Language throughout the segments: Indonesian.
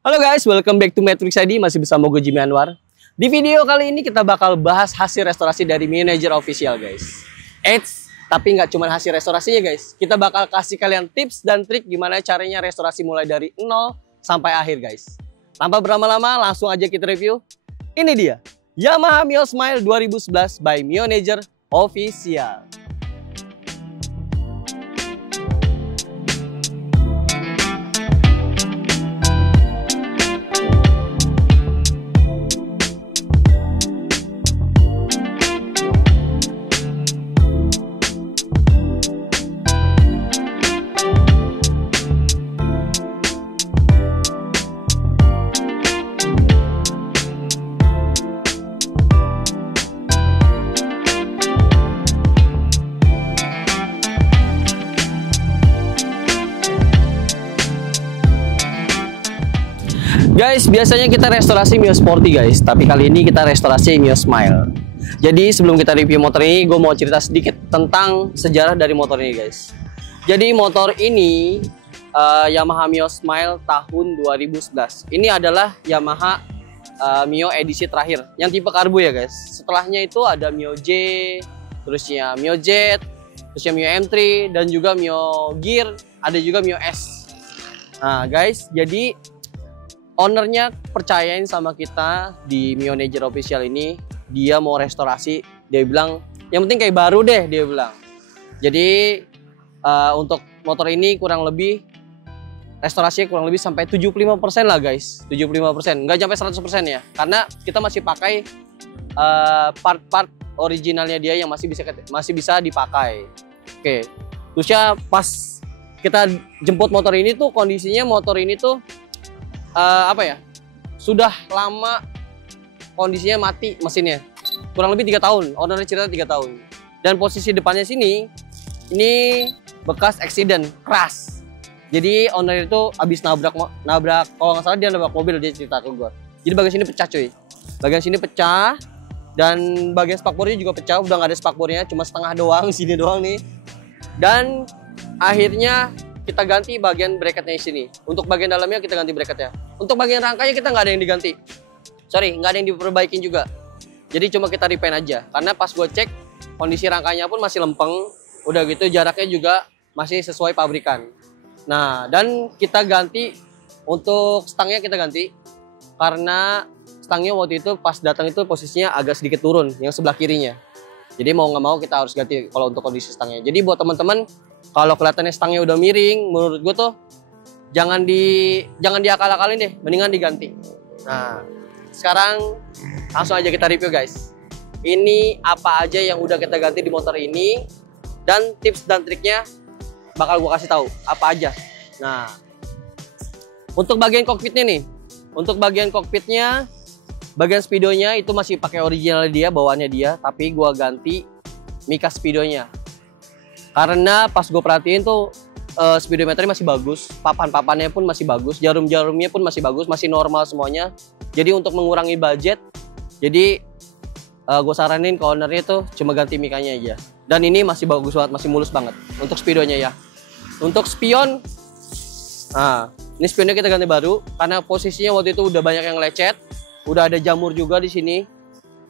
Halo guys, welcome back to Matrix ID, masih bersama gue Jimmy Anwar. Di video kali ini kita bakal bahas hasil restorasi dari Mio Nature Official guys. Tapi nggak cuma hasil restorasinya guys. Kita bakal kasih kalian tips dan trik gimana caranya restorasi mulai dari nol sampai akhir guys. Tanpa berlama-lama, langsung aja kita review. Ini dia, Yamaha Mio Smile 2011 by Mio Nature Official. Guys, biasanya kita restorasi Mio Sporty guys, tapi kali ini kita restorasi Mio Smile. Jadi sebelum kita review motor ini, gue mau cerita sedikit tentang sejarah dari motor ini guys. Jadi motor ini Yamaha Mio Smile tahun 2011. Ini adalah Yamaha Mio edisi terakhir, yang tipe karbo ya guys. Setelahnya itu ada Mio J, terusnya Mio Z, terusnya Mio M3, dan juga Mio Gear, ada juga Mio S. Nah guys, jadi ownernya percayain sama kita di Mio Nature Official ini, dia mau restorasi. Dia bilang yang penting kayak baru deh, dia bilang. Jadi untuk motor ini kurang lebih restorasinya kurang lebih sampai 75% lah guys. 75%, nggak sampai 100% ya, karena kita masih pakai part-part originalnya dia yang masih bisa dipakai. Oke, terusnya pas kita jemput motor ini tuh kondisinya motor ini tuh sudah lama kondisinya mati mesinnya, kurang lebih 3 tahun, ownernya cerita 3 tahun. Dan posisi depannya sini ini bekas accident crash. Jadi owner itu habis nabrak kalau nggak salah dia nabrak mobil, dia cerita ke gua. Jadi bagian sini pecah cuy, bagian sini pecah, dan bagian spakbornya juga pecah, udah nggak ada spakbornya, cuma setengah doang, sini doang nih. Dan akhirnya kita ganti bagian bracketnya di sini. Untuk bagian dalamnya kita ganti bracketnya. Untuk bagian rangkanya kita nggak ada yang diganti. Sorry, nggak ada yang diperbaikin juga. Jadi cuma kita repaint aja. Karena pas gue cek kondisi rangkanya pun masih lempeng. Udah gitu jaraknya juga masih sesuai pabrikan. Nah, dan kita ganti untuk stangnya kita ganti. Karena stangnya waktu itu pas datang itu posisinya agak sedikit turun, yang sebelah kirinya. Jadi mau nggak mau kita harus ganti kalau untuk kondisi stangnya. Jadi buat teman-teman, kalau kelihatannya stangnya udah miring, menurut gue tuh jangan diakal-akalin deh, mendingan diganti. Nah, sekarang langsung aja kita review guys. Ini apa aja yang udah kita ganti di motor ini, dan tips dan triknya bakal gue kasih tahu apa aja. Nah, untuk bagian kokpitnya nih, bagian speedonya itu masih pakai original dia, bawaannya dia, tapi gue ganti mika speedonya. Karena pas gue perhatiin tuh speedometernya masih bagus, papan-papannya pun masih bagus, jarum-jarumnya pun masih bagus, masih normal semuanya. Jadi untuk mengurangi budget, jadi gue saranin ke ownernya tuh cuma ganti mikanya aja. Dan ini masih bagus banget, masih mulus banget untuk speedonya ya. Untuk spion, nah ini spionnya kita ganti baru karena posisinya waktu itu udah banyak yang lecet, udah ada jamur juga di sini.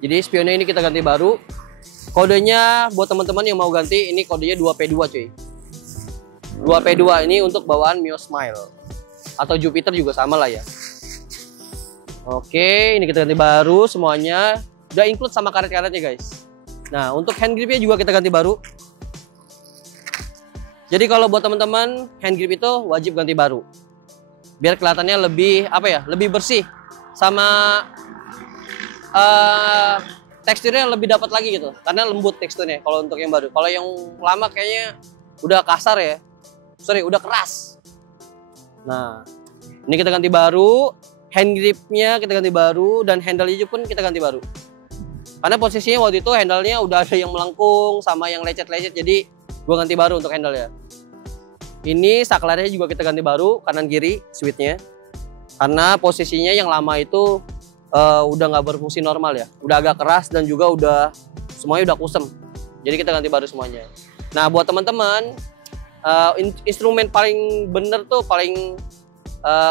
Jadi spionnya ini kita ganti baru. Kodenya buat teman-teman yang mau ganti, ini kodenya 2P2 cuy. 2P2 ini untuk bawaan Mio Smile. Atau Jupiter juga sama lah ya. Oke, ini kita ganti baru semuanya. Udah include sama karet-karetnya guys. Nah, untuk hand gripnya juga kita ganti baru. Jadi kalau buat teman-teman, hand grip itu wajib ganti baru. Biar kelihatannya lebih lebih bersih. Sama teksturnya lebih dapat lagi gitu, karena lembut teksturnya kalau untuk yang baru. Kalau yang lama kayaknya udah kasar ya, udah keras. Nah, ini kita ganti baru, hand gripnya kita ganti baru, dan handle-nya pun kita ganti baru. Karena posisinya waktu itu handle-nya udah ada yang melengkung sama yang lecet-lecet, jadi gua ganti baru untuk handle-nya. Ini saklarnya juga kita ganti baru, kanan kiri switch-nya. Karena posisinya yang lama itu udah nggak berfungsi normal ya, udah agak keras dan juga semuanya udah kusem. Jadi kita ganti baru semuanya. Nah buat teman-teman, instrumen paling bener tuh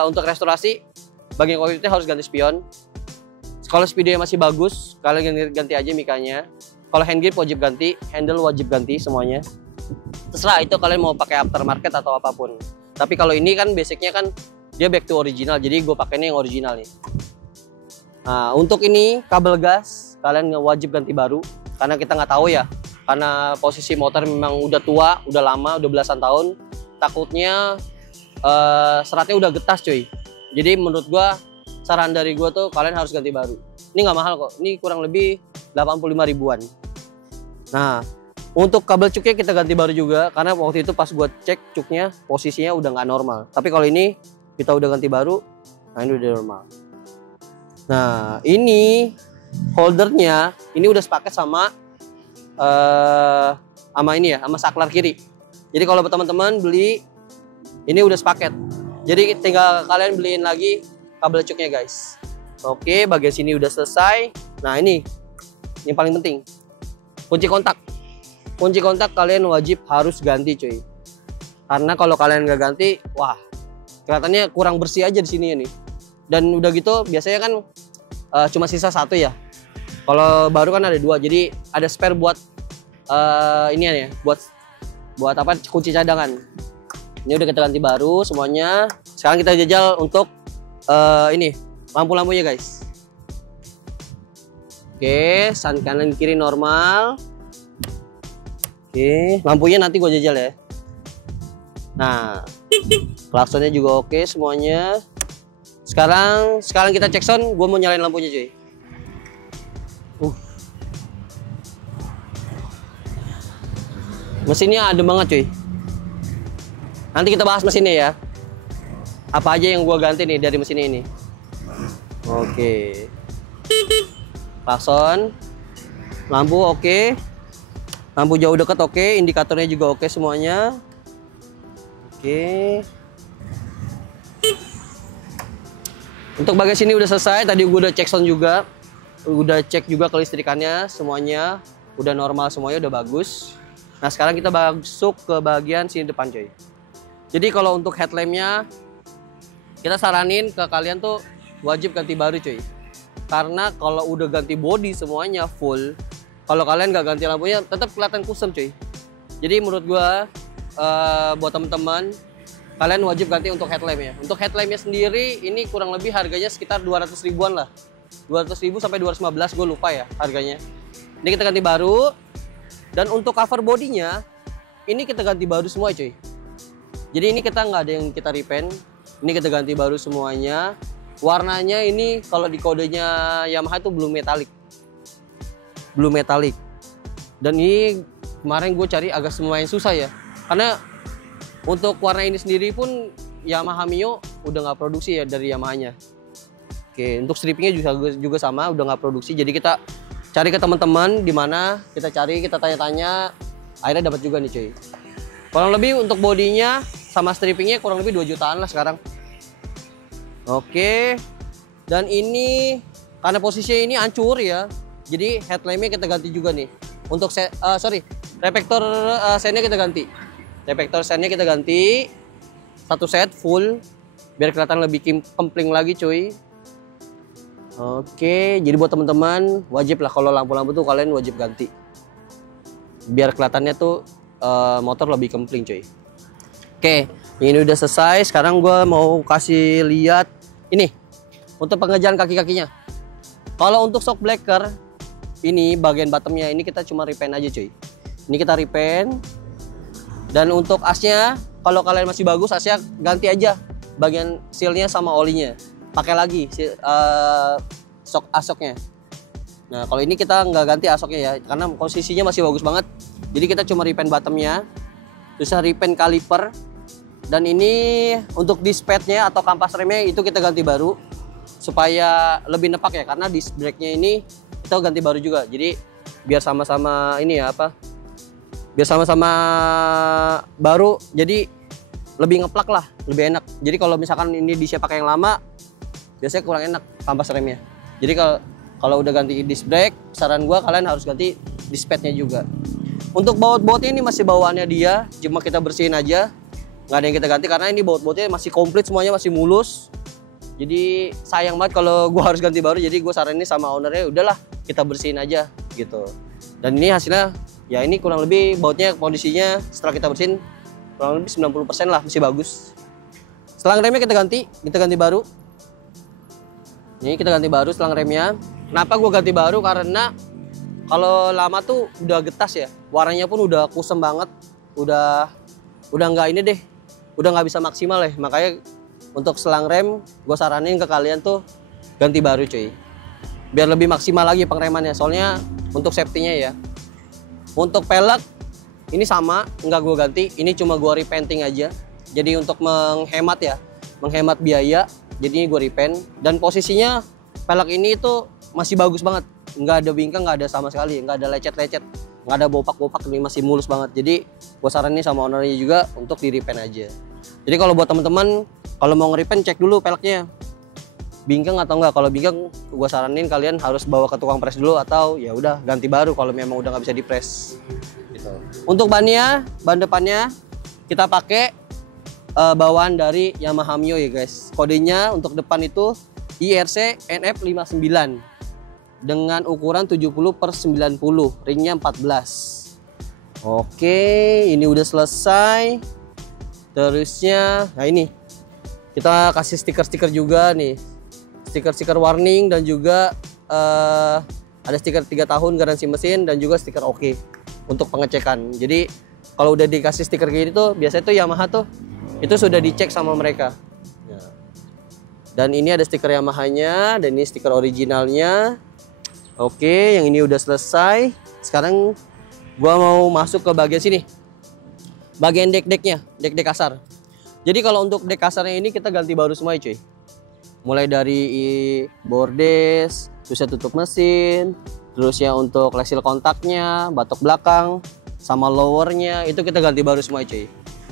untuk restorasi bagian kokpitnya harus ganti spion. Kalau speednya masih bagus, kalian ganti aja mikanya. Kalau hand grip wajib ganti, handle wajib ganti semuanya. Terserah itu kalian mau pakai aftermarket atau apapun. Tapi kalau ini kan basicnya kan dia back to original, jadi gue pakainya yang original nih. Nah, untuk ini kabel gas kalian wajib ganti baru karena kita nggak tahu ya. Karena posisi motor memang udah tua, udah lama, udah belasan tahun. Takutnya seratnya udah getas cuy. Jadi menurut gue saran dari gue tuh kalian harus ganti baru. Ini nggak mahal kok, ini kurang lebih 85 ribuan. Nah, untuk kabel cuknya kita ganti baru juga karena waktu itu pas gue cek cuknya posisinya udah nggak normal. Tapi kalau ini kita udah ganti baru, nah ini udah normal. Nah, ini holdernya ini udah sepaket sama ini ya, sama saklar kiri. Jadi kalau teman-teman beli ini udah sepaket. Jadi tinggal kalian beliin lagi kabel cuknya guys. Oke, bagian sini udah selesai. Nah, ini paling penting. Kunci kontak. Kunci kontak kalian wajib harus ganti cuy. Karena kalau kalian nggak ganti, wah, kelihatannya kurang bersih aja di sini nih. Dan udah gitu biasanya kan cuma sisa satu ya. Kalau baru kan ada dua, jadi ada spare buat ini ya, buat apa? Kunci cadangan. Ini udah kita ganti baru semuanya. Sekarang kita jajal untuk ini lampu-lampunya guys. Oke, sun kanan kiri normal. Oke, lampunya nanti gue jajal ya. Nah, klaksonnya juga oke semuanya. Sekarang kita cek sound, gue mau nyalain lampunya cuy. Mesinnya adem banget cuy. Nanti kita bahas mesinnya ya. Apa aja yang gue ganti nih dari mesin ini. Oke. Klakson. Lampu oke. Lampu jauh dekat oke. Indikatornya juga oke semuanya. Oke. Untuk bagian sini udah selesai. Tadi gue udah cek sound juga. Udah cek juga kelistrikannya. Semuanya udah normal, semuanya udah bagus. Nah, sekarang kita masuk ke bagian sini depan coy. Jadi kalau untuk headlampnya kita saranin ke kalian tuh wajib ganti baru cuy. Karena kalau udah ganti body semuanya full, kalau kalian nggak ganti lampunya tetap kelihatan kusam cuy. Jadi menurut gua buat teman-teman kalian wajib ganti untuk headlampnya. Untuk headlampnya sendiri ini kurang lebih harganya sekitar 200 ribuan lah. 200 ribu sampai 215, gue lupa ya harganya. Ini kita ganti baru. Dan untuk cover bodinya ini kita ganti baru semua cuy. Jadi ini kita nggak ada yang kita repaint. Ini kita ganti baru semuanya. Warnanya ini kalau di kodenya Yamaha itu blue metallic. Blue metallic. Dan ini kemarin gue cari agak lumayan susah ya. Karena untuk warna ini sendiri pun Yamaha Mio udah nggak produksi ya dari Yamahanya. Oke, untuk strippingnya juga sama, udah nggak produksi. Jadi kita cari ke teman-teman di mana, kita cari, kita tanya-tanya, akhirnya dapat juga nih cuy. Kurang lebih untuk bodinya sama strippingnya kurang lebih 2 jutaan lah sekarang. Oke, dan ini karena posisinya ini hancur ya, jadi headlampnya kita ganti juga nih. Untuk reflektor sennya kita ganti. Reflektor sennya kita ganti satu set full biar kelihatan lebih kempling lagi cuy. Oke, jadi buat teman-teman wajib lah kalau lampu-lampu tuh kalian wajib ganti biar kelihatannya tuh motor lebih kempling cuy. Oke, ini udah selesai. Sekarang gue mau kasih lihat ini untuk pengerjaan kaki-kakinya. Kalau untuk shock breaker ini bagian bottomnya ini kita cuma repaint aja cuy. Ini kita repaint. Dan untuk asnya kalau kalian masih bagus asnya ganti aja bagian sealnya sama olinya. Pakai lagi asoknya. Nah kalau ini kita nggak ganti asoknya ya karena posisinya masih bagus banget. Jadi kita cuma repaint bottomnya, terus repaint kaliper. Dan ini untuk disc padnya atau kampas remnya itu kita ganti baru supaya lebih nepak ya, karena disc brake-nya ini kita ganti baru juga. Jadi biar sama-sama ini ya biar sama-sama baru, jadi lebih ngeplak lah, lebih enak. Jadi kalau misalkan ini disc pakai yang lama biasanya kurang enak kampas remnya. Jadi kalau udah ganti disc brake, saran gua kalian harus ganti disc padnya juga. Untuk baut-bautnya ini masih bawaannya dia, cuma kita bersihin aja. Nggak ada yang kita ganti karena ini baut-bautnya masih komplit semuanya, masih mulus. Jadi sayang banget kalau gue harus ganti baru. Jadi gue saranin sama ownernya, udahlah kita bersihin aja gitu. Dan ini hasilnya ya ini kurang lebih bautnya kondisinya setelah kita bersihin kurang lebih 90% lah, masih bagus. Selang remnya kita ganti baru. Ini kita ganti baru selang remnya. Kenapa gue ganti baru? Karena kalau lama tuh udah getas ya, warnanya pun udah kusem banget, udah nggak ini deh, udah nggak bisa maksimal ya. Makanya untuk selang rem, gue saranin ke kalian tuh ganti baru cuy. Biar lebih maksimal lagi pengeremannya, soalnya untuk safety-nya ya. Untuk pelek, ini sama, nggak gue ganti, ini cuma gue repainting aja. Jadi untuk menghemat ya, menghemat biaya, jadi gue repaint. Dan posisinya pelek ini itu masih bagus banget. Nggak ada bingkang, nggak ada sama sekali, nggak ada lecet-lecet, nggak ada bopak-bopak, ini masih mulus banget. Jadi gue saranin sama ownernya juga untuk di repaint aja. Jadi kalau buat teman-teman, kalau mau nge-repaint cek dulu peleknya bingkang atau enggak. Kalau bingkang, gue saranin kalian harus bawa ke tukang press dulu atau ya udah ganti baru kalau memang udah nggak bisa di-press. Gitu. Untuk bannya, ban depannya kita pakai bawaan dari Yamaha Mio ya guys. Kodenya untuk depan itu IRC NF59 dengan ukuran 70/90, ringnya 14. Oke, ini udah selesai. Terusnya, nah ini kita kasih stiker-stiker juga nih, stiker-stiker warning dan juga ada stiker 3 tahun garansi mesin dan juga stiker oke untuk pengecekan. Jadi kalau udah dikasih stiker kayak gitu, biasanya tuh Yamaha tuh itu sudah dicek sama mereka. Dan ini ada stiker Yamaha-nya dan ini stiker originalnya. Oke, yang ini udah selesai. Sekarang gua mau masuk ke bagian sini. Bagian dek-deknya, dek-dek kasar. Jadi kalau untuk dek kasarnya ini kita ganti baru semua ya cuy. Mulai dari bordes, terusnya tutup mesin, terusnya untuk leksil kontaknya, batok belakang, sama lowernya itu kita ganti baru semua ya cuy.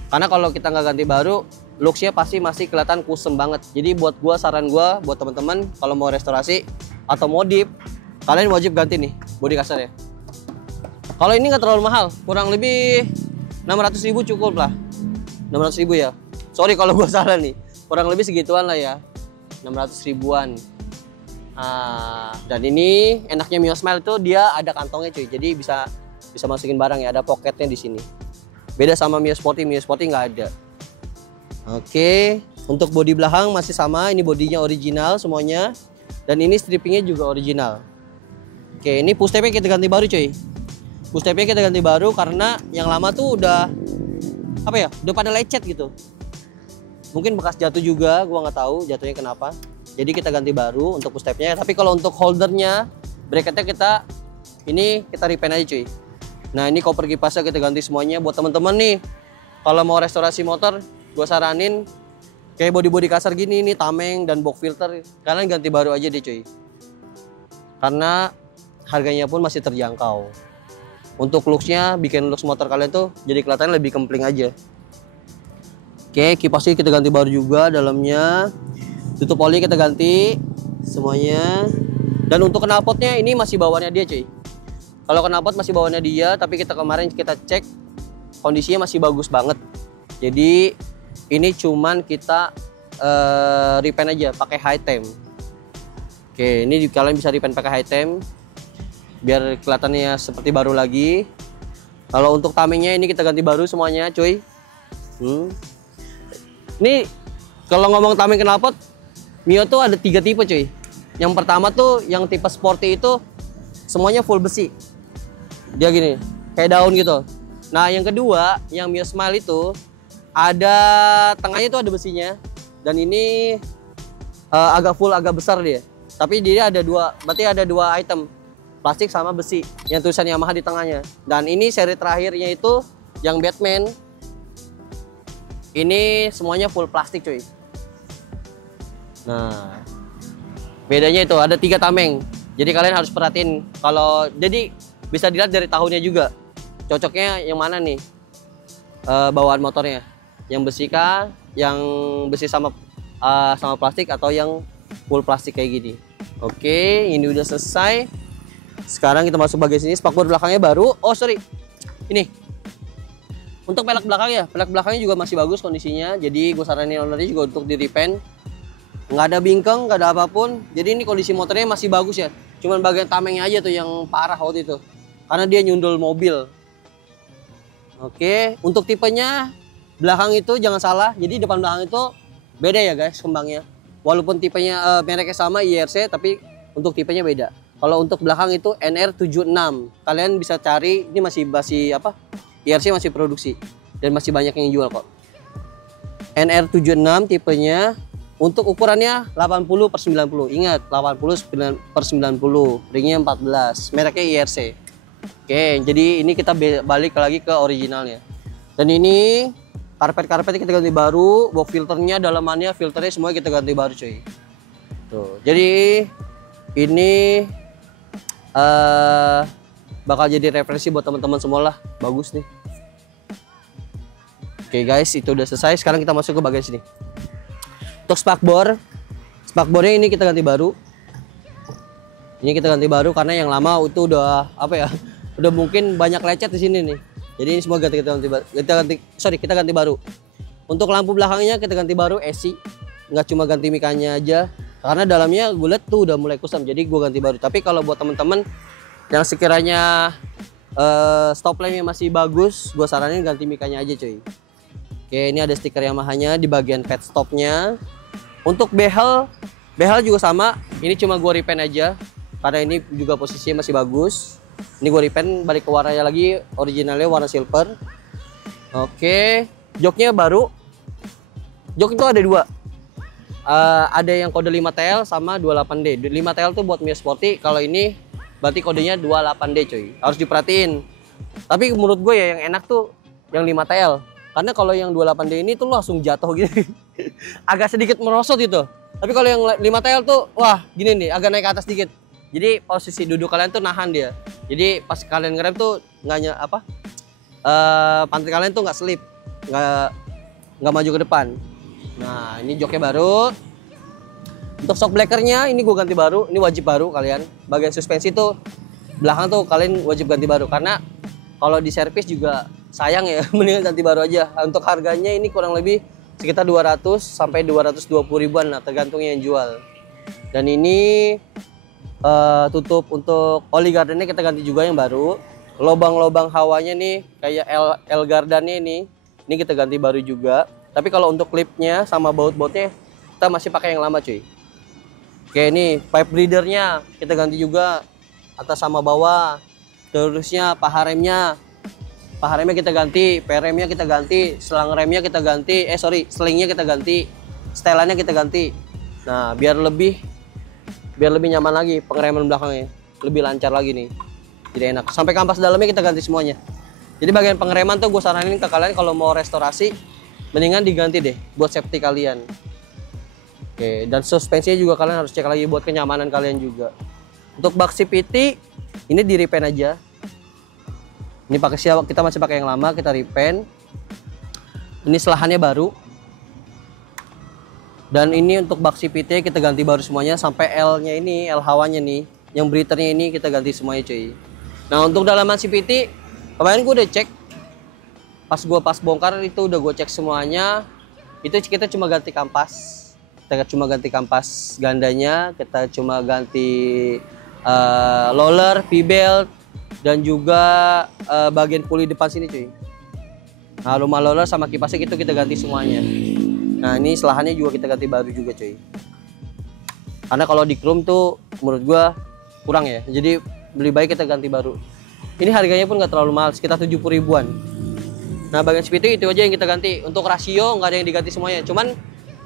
Karena kalau kita nggak ganti baru, looksnya pasti masih kelihatan kusem banget. Jadi buat gua, saran gua buat teman-teman kalau mau restorasi atau modif, kalian wajib ganti nih bodi kasarnya. Kalau ini nggak terlalu mahal, kurang lebih 600.000 cukup lah. 600.000 ya. Sorry kalau gua salah nih. Kurang lebih segituan lah ya. 600 ribuan. Dan ini enaknya Mio Smile itu dia ada kantongnya cuy. Jadi bisa masukin barang ya, ada pocketnya di sini. Beda sama Mio Sporty nggak ada. Oke, untuk bodi belakang masih sama. Ini bodinya original semuanya. Dan ini strippingnya juga original. Oke, ini push tabnya kita ganti baru cuy. Push tabnya kita ganti baru karena yang lama tuh udah apa ya, udah pada lecet gitu. Mungkin bekas jatuh juga, gua nggak tahu jatuhnya kenapa. Jadi kita ganti baru untuk push tabnya. Tapi kalau untuk holdernya, bracketnya kita repaint aja cuy. Nah ini koper kipasnya kita ganti semuanya. Buat teman-teman nih, kalau mau restorasi motor, gua saranin kayak bodi-bodi kasar gini nih, tameng dan box filter, kalian ganti baru aja deh cuy. Karena harganya pun masih terjangkau. Untuk looksnya, bikin looks motor kalian tuh jadi kelihatan lebih kempling aja. Oke, kipasnya kita ganti baru juga dalamnya. Tutup oli kita ganti semuanya. Dan untuk knalpotnya ini masih bawaannya dia cuy. Kalau knalpot masih bawaannya dia, tapi kemarin kita cek kondisinya masih bagus banget. Jadi ini cuman kita repaint aja pakai high temp. Oke, ini kalian bisa repaint pakai high temp biar kelihatannya seperti baru lagi. Kalau untuk tamengnya ini kita ganti baru semuanya cuy. Ini kalau ngomong tameng knalpot, Mio tuh ada 3 tipe cuy. Yang pertama tuh yang tipe sporty itu semuanya full besi. Dia gini, kayak daun gitu. Nah yang kedua, yang Mio Smile itu ada tengahnya itu ada besinya. Dan ini agak full, agak besar dia. Tapi dia ada berarti ada 2 item. Plastik sama besi yang tulisan Yamaha di tengahnya. Dan ini seri terakhirnya itu yang Batman. Ini semuanya full plastik cuy. Nah, bedanya itu ada 3 tameng. Jadi kalian harus perhatiin. Kalau jadi bisa dilihat dari tahunnya juga. Cocoknya yang mana nih? Bawaan motornya. Yang besi kah? Yang besi sama plastik atau yang full plastik kayak gini. Oke, ini udah selesai. Sekarang kita masuk bagian sini, spakbor belakangnya baru. Oh sorry, ini untuk pelek belakangnya juga masih bagus kondisinya. Jadi gue saranin ownernya juga untuk di repaint. nggak ada bingkeng, nggak ada apapun. Jadi ini kondisi motornya masih bagus ya. Cuman bagian tamengnya aja tuh yang parah waktu itu, karena dia nyundul mobil. Oke, untuk tipenya belakang itu jangan salah. Jadi depan belakang itu beda ya guys kembangnya. Walaupun tipenya mereknya sama IRC, tapi untuk tipenya beda. Kalau untuk belakang itu NR76. Kalian bisa cari, ini masih apa? IRC masih produksi dan masih banyak yang jual kok. NR76 tipenya. Untuk ukurannya 80/90. Ingat, 80/90. Ringnya 14. Mereknya IRC. Oke, jadi ini kita balik lagi ke originalnya. Dan ini karpet-karpetnya kita ganti baru, box filternya, dalamannya, filternya semua kita ganti baru cuy. Tuh. Jadi ini bakal jadi referensi buat teman-teman semua lah. Bagus nih. Oke guys, itu udah selesai. Sekarang kita masuk ke bagian sini. Untuk spakbornya ini kita ganti baru. Ini kita ganti baru karena yang lama itu udah apa ya? Udah mungkin banyak lecet di sini nih. Jadi ini semua kita ganti baru. Untuk lampu belakangnya kita ganti baru AC. Nggak cuma ganti mikanya aja. Karena dalamnya gue liat tuh udah mulai kusam. Jadi gue ganti baru. Tapi kalau buat temen-temen yang sekiranya stop lampnya masih bagus, gue saranin ganti mikanya aja cuy. Oke, ini ada stiker Yamaha-nya di bagian pit stopnya. Untuk behel juga sama. Ini cuma gue repaint aja karena ini juga posisinya masih bagus. Ini gue repaint balik ke warnanya lagi, originalnya warna silver. Oke, joknya baru. Jok itu ada dua. Ada yang kode 5TL sama 28D. 5TL tuh buat Mio Sporty. Kalau ini berarti kodenya 28D cuy. Harus diperhatiin. Tapi menurut gue ya yang enak tuh yang 5TL. Karena kalau yang 28D ini tuh langsung jatuh gini. Agak sedikit merosot gitu. Tapi kalau yang 5TL tuh wah gini nih, agak naik ke atas dikit. Jadi posisi duduk kalian tuh nahan dia. Jadi pas kalian ngerem tuh pantat kalian tuh nggak slip, nggak maju ke depan. Nah ini joknya baru. Untuk shock blackernya ini gue ganti baru. Ini wajib baru kalian. Bagian suspensi tuh belakang tuh kalian wajib ganti baru karena kalau di servis juga sayang ya, mendingan ganti baru aja. Untuk harganya ini kurang lebih sekitar 200 sampai 220 ribuan lah, tergantung yang jual. Dan ini tutup untuk oli gardennya kita ganti juga yang baru. Lobang-lobang hawanya nih kayak L gardannya ini kita ganti baru juga. Tapi kalau untuk klipnya sama baut-bautnya kita masih pakai yang lama cuy. Oke, ini pipe breathernya kita ganti juga atas sama bawah. Terusnya paha remnya kita ganti, peremnya kita ganti, selang remnya kita ganti, selingnya kita ganti, setelannya kita ganti. Nah, biar lebih nyaman lagi pengereman belakangnya, lebih lancar lagi nih. Jadi enak. Sampai kampas dalamnya kita ganti semuanya. Jadi bagian pengereman tuh gue saranin ke kalian kalau mau restorasi, mendingan diganti deh buat safety kalian. Oke, dan suspensinya juga kalian harus cek lagi buat kenyamanan kalian juga. Untuk bak CVT ini di repaint aja. Ini kita masih pakai yang lama, kita repaint. Ini selahannya baru. Dan ini untuk bak CVT kita ganti baru semuanya sampai L-nya ini, L hawanya nih, yang breathernya ini kita ganti semuanya cuy. Nah, untuk dalaman CVT kemarin gue udah cek. Pas bongkar itu udah gue cek semuanya. Itu kita cuma ganti kampas. Kita cuma ganti kampas gandanya, kita cuma ganti roller, V-belt, dan juga bagian puli depan sini cuy. Nah, rumah roller sama kipasnya gitu kita ganti semuanya. Nah, ini selahannya juga kita ganti baru juga cuy. Karena kalau di chrome tuh menurut gua kurang ya. Jadi lebih baik kita ganti baru. Ini harganya pun nggak terlalu mahal, sekitar 70 ribuan. Nah, bagian seperti itu aja yang kita ganti. Untuk rasio nggak ada yang diganti semuanya. Cuman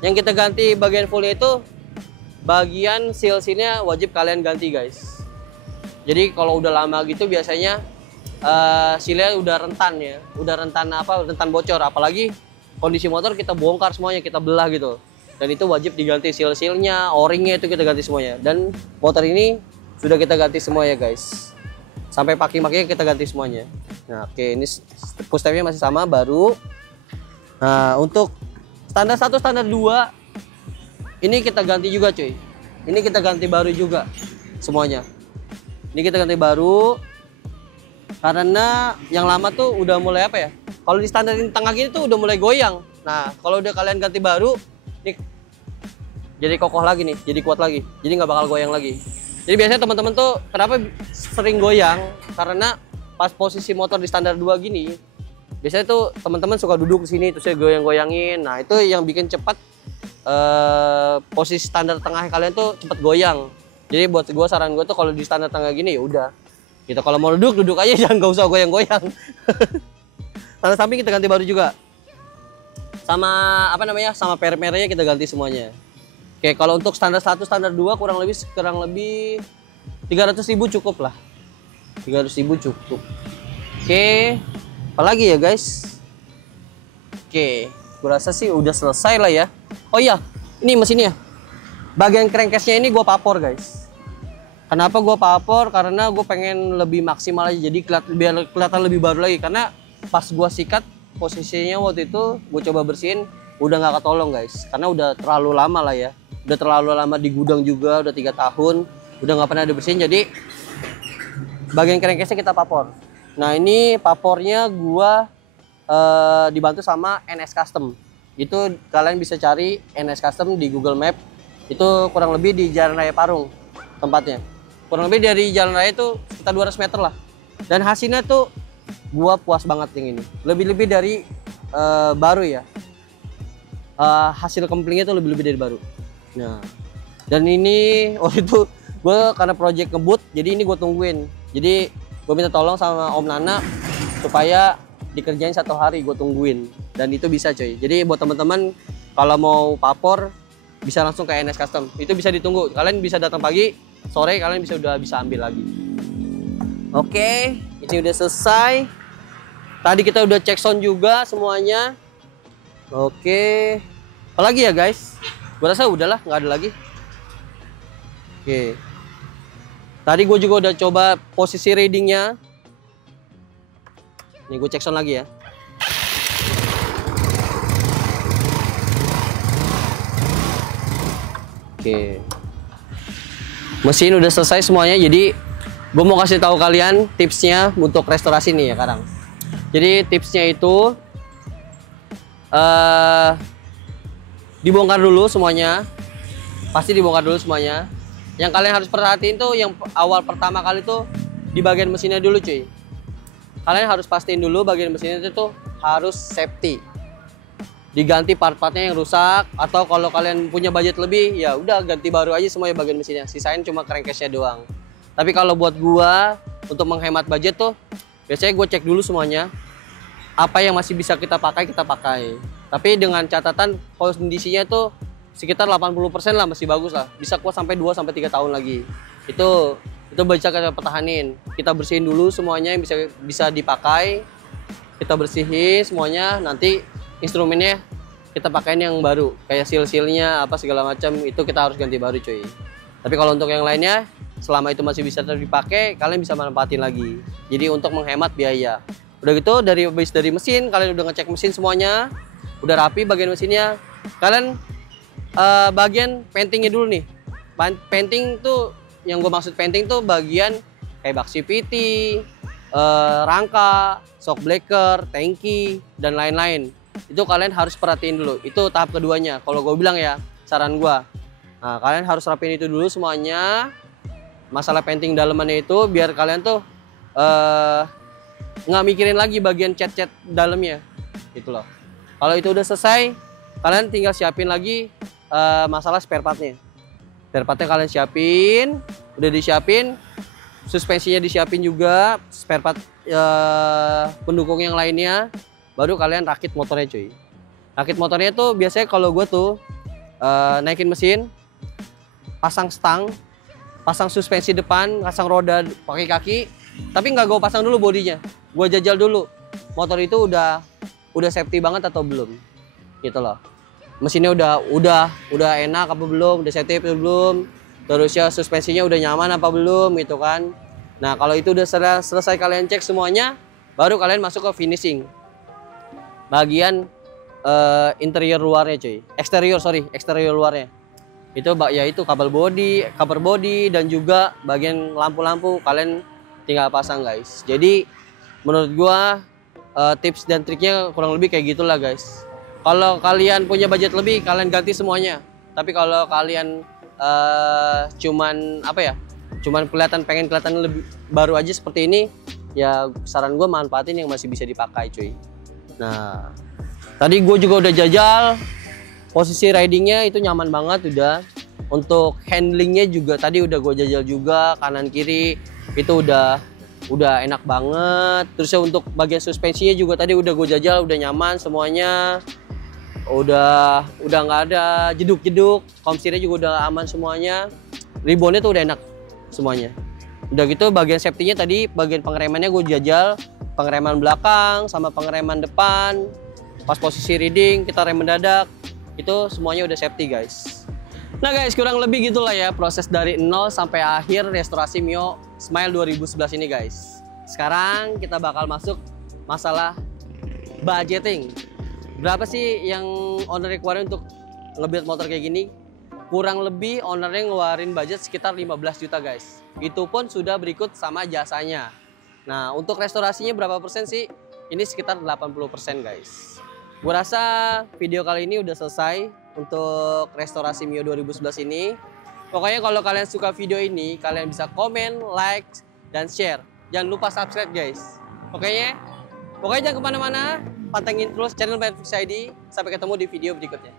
yang kita ganti bagian fullnya itu bagian seal-sealnya wajib kalian ganti guys. Jadi kalau udah lama gitu biasanya sealnya udah rentan ya, rentan bocor. Apalagi kondisi motor kita bongkar semuanya, kita belah gitu. Dan itu wajib diganti seal-sealnya, o-ringnya itu kita ganti semuanya. Dan motor ini sudah kita ganti semua ya guys. Sampai paki-pakinya kita ganti semuanya. Nah, oke, ini push tab-nya masih sama baru. Nah, untuk standar 1, standar 2 ini kita ganti juga cuy. Ini kita ganti baru juga semuanya. Ini kita ganti baru karena yang lama tuh udah mulai apa ya? Kalau di standar ini tengah gini tuh udah mulai goyang. Nah, kalau udah kalian ganti baru, jadi kokoh lagi nih, jadi kuat lagi, jadi nggak bakal goyang lagi. Jadi biasanya teman-teman tuh kenapa sering goyang, karena pas posisi motor di standar 2 gini, biasanya tuh teman-teman suka duduk di sini terus saya goyang-goyangin. Nah itu yang bikin cepat posisi standar tengah kalian tuh cepat goyang. Jadi buat gue, saran gue tuh kalau di standar tengah gini ya udah, kita kalau mau duduk aja, jangan nggak usah goyang-goyang. Standar samping kita ganti baru juga. Sama apa namanya, sama per-mernya kita ganti semuanya. Oke, kalau untuk standar 1, standar 2 kurang lebih 300.000 cukup lah. 300.000 cukup. Oke, apalagi ya guys? Oke, gua rasa sih udah selesai lah ya. Oh iya, ini mesinnya. Bagian crankcase-nya ini gua papor guys. Kenapa gua papor? Karena gue pengen lebih maksimal aja, jadi biar kelihatan lebih baru lagi. Karena pas gua sikat posisinya waktu itu gue coba bersihin, udah nggak ketolong guys, karena udah terlalu lama lah ya, udah terlalu lama di gudang juga, udah 3 tahun udah nggak pernah dibersihin. Jadi bagian crankcase-nya kita papor. Nah ini papornya gua dibantu sama NS Custom. Itu kalian bisa cari NS Custom di Google Map, itu kurang lebih di Jalan Raya Parung tempatnya, kurang lebih dari Jalan Raya itu sekitar 200 meter lah. Dan hasilnya tuh gua puas banget yang ini, lebih dari baru ya. Hasil kemplingnya tuh lebih dari baru. Nah, dan ini waktu itu gue karena project ngebut, jadi ini gue tungguin. Jadi gue minta tolong sama Om Nana supaya dikerjain 1 hari, gue tungguin. Dan itu bisa coy. Jadi buat teman-teman kalau mau papor bisa langsung ke NS Custom. Itu bisa ditunggu. Kalian bisa datang pagi, sore kalian udah bisa ambil lagi. Oke, ini udah selesai. Tadi kita udah cek sound juga semuanya. Oke, apalagi ya guys? Gue rasa udahlah, nggak ada lagi. Oke, tadi gue juga udah coba posisi readingnya. Nih gue cek sound lagi ya. Oke, mesin udah selesai semuanya. Jadi gue mau kasih tahu kalian tipsnya untuk restorasi nih ya sekarang. Jadi tipsnya itu dibongkar dulu semuanya, pasti dibongkar dulu semuanya. Yang kalian harus perhatiin tuh yang awal pertama kali tuh di bagian mesinnya dulu cuy. Kalian harus pastiin dulu bagian mesinnya itu tuh harus safety, diganti part-partnya yang rusak, atau kalau kalian punya budget lebih ya udah ganti baru aja semuanya bagian mesinnya, sisain cuma crankcase-nya doang. Tapi kalau buat gua untuk menghemat budget tuh biasanya gue cek dulu semuanya, apa yang masih bisa kita pakai. Tapi dengan catatan kondisinya tuh sekitar 80% lah, masih bagus lah, bisa kuat sampai 2-3 tahun lagi. Itu bisa kita pertahanin. Kita bersihin dulu semuanya yang bisa dipakai, kita bersihin semuanya. Nanti instrumennya kita pakein yang baru, kayak seal-sealnya apa segala macam itu kita harus ganti baru cuy. Tapi kalau untuk yang lainnya selama itu masih bisa dipakai, kalian bisa manfaatin lagi. Jadi untuk menghemat biaya. Udah gitu dari mesin, kalian udah ngecek mesin semuanya, udah rapi bagian mesinnya. Kalian bagian paintingnya dulu nih. Painting tuh, yang gue maksud painting tuh bagian kayak bak CVT, rangka, shock breaker, tangki, dan lain-lain. Itu kalian harus perhatiin dulu. Itu tahap keduanya. Kalau gue bilang ya, saran gue. Nah, kalian harus rapiin itu dulu semuanya. Masalah painting dalemannya itu biar kalian tuh nggak mikirin lagi bagian cat-cat dalamnya. Gitu loh. Kalau itu udah selesai, kalian tinggal siapin lagi masalah spare partnya. Spare partnya kalian siapin, udah disiapin, suspensinya disiapin juga, spare part pendukung yang lainnya, baru kalian rakit motornya cuy. Rakit motornya tuh biasanya kalau gue tuh naikin mesin, pasang stang, pasang suspensi depan, pasang roda pakai kaki, tapi nggak gue pasang dulu bodinya, gue jajal dulu motor itu udah safety banget atau belum, gitu loh. Mesinnya udah enak apa belum, udah safety apa belum, terus ya suspensinya udah nyaman apa belum, gitu kan. Nah kalau itu udah selesai kalian cek semuanya, baru kalian masuk ke finishing bagian interior luarnya cuy, eksterior luarnya. Itu ya itu cover body dan juga bagian lampu-lampu kalian tinggal pasang guys. Jadi menurut gua tips dan triknya kurang lebih kayak gitulah guys. Kalau kalian punya budget lebih, kalian ganti semuanya. Tapi kalau kalian cuman apa ya, cuman pengen kelihatan lebih baru aja seperti ini, ya saran gue manfaatin yang masih bisa dipakai cuy. Nah, tadi gue juga udah jajal, posisi ridingnya itu nyaman banget udah. Untuk handlingnya juga tadi udah gue jajal juga, kanan kiri itu udah enak banget. Terus ya untuk bagian suspensinya juga tadi udah gue jajal, udah nyaman semuanya. Udah nggak ada jeduk-jeduk, komsirnya juga udah aman semuanya. Ribbonnya tuh udah enak semuanya. Udah gitu bagian safety-nya tadi, bagian pengeremannya gue jajal, pengereman belakang sama pengereman depan. Pas posisi reading kita rem mendadak, itu semuanya udah safety guys. Nah guys, kurang lebih gitulah ya proses dari nol sampai akhir restorasi Mio Smile 2011 ini guys. Sekarang kita bakal masuk masalah budgeting. Berapa sih yang owner keluarin untuk nge-build motor kayak gini? Kurang lebih ownernya ngeluarin budget sekitar 15 juta guys. Itu pun sudah berikut sama jasanya. Nah untuk restorasinya berapa persen sih? Ini sekitar 80% guys. Gue rasa video kali ini udah selesai untuk restorasi Mio 2011 ini. Pokoknya kalau kalian suka video ini, kalian bisa komen, like, dan share. Jangan lupa subscribe guys. Pokoknya jangan kemana-mana. Pantengin terus channel Matic ID. Sampai ketemu di video berikutnya.